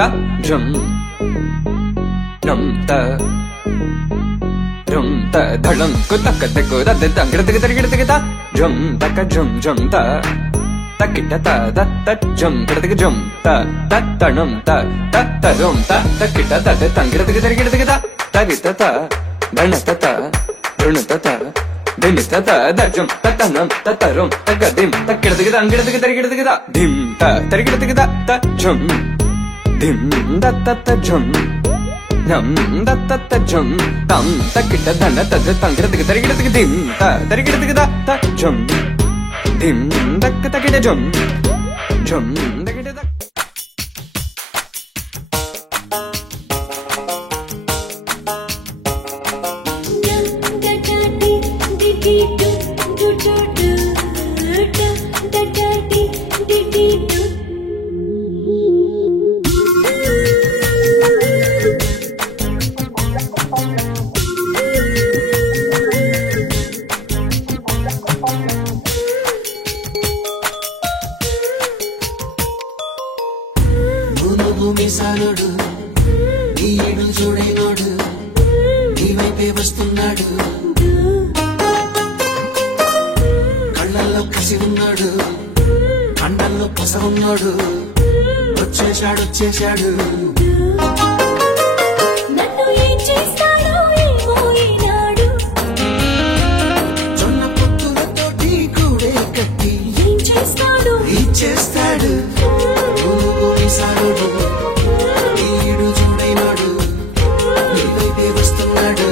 ta jum num ta rum ta dhalam ko tak tak ko da da gida gida gida jum tak jum ta takita ta da ta jum gida jum ta tanum ta rum ta takita ta da gida gida ta gita ta dhanata ta runata ta dinita ta da jum tanum rum tagadim takida gida dim ta gida ta jum dim da ta jum nam da ta jum tam takita dhanna ta gida dim ta gida ta jum dim da gida jum da gida da భూమిసానుడు నీడు చూడేనోడు నీ వైపే వస్తున్నాడు కళ్ళల్లో కసి ఉన్నాడు కండల్లో పస ఉన్నాడు వచ్చేశాడు జొన్న పొత్తులతోటి కూడే కట్టి ఇచ్చేస్తాడు భూమిసానుడు నీడు చూడైనాడు నీ వైపే వస్తున్నాడు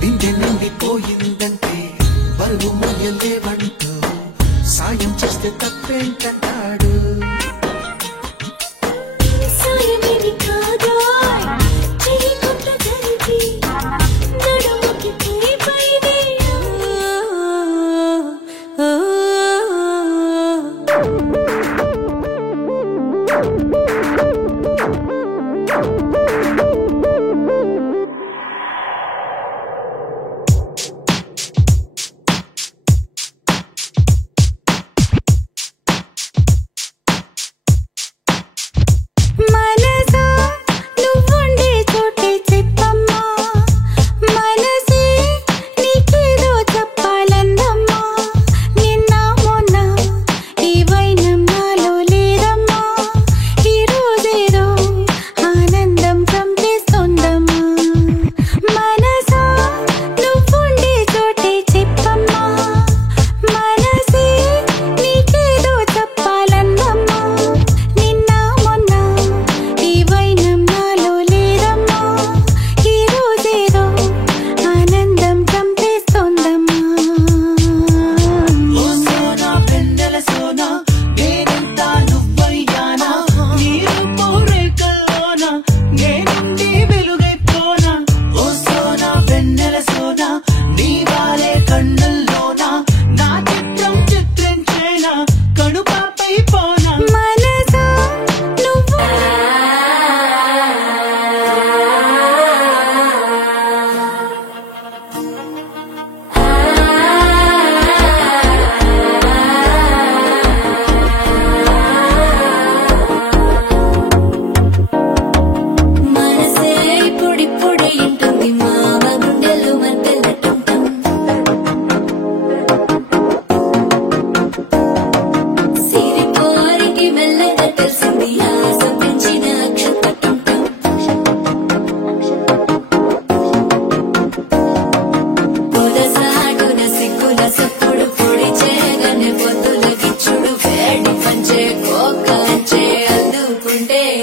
బిందె నిండిపోయిందంటే బరువు మొయ్యలేవంటూ సాయం చేస్తే తప్పేంటంటాడు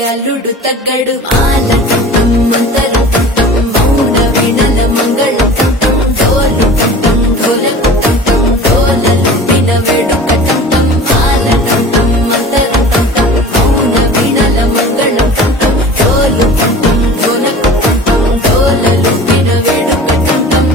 అల్లుడు తగ్గడు ఆల మౌన వినల మంగళం టం టం డోలు టం టం డోలకు టం టం డోలలు విన వేడుక టం టం మాల టం టం మంతరం టం టం మౌన వీణల మంగళం టం టం డోలు టం టం డోలకు టం టం డోలలు విన వేడుక టం టం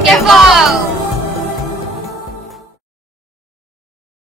Careful!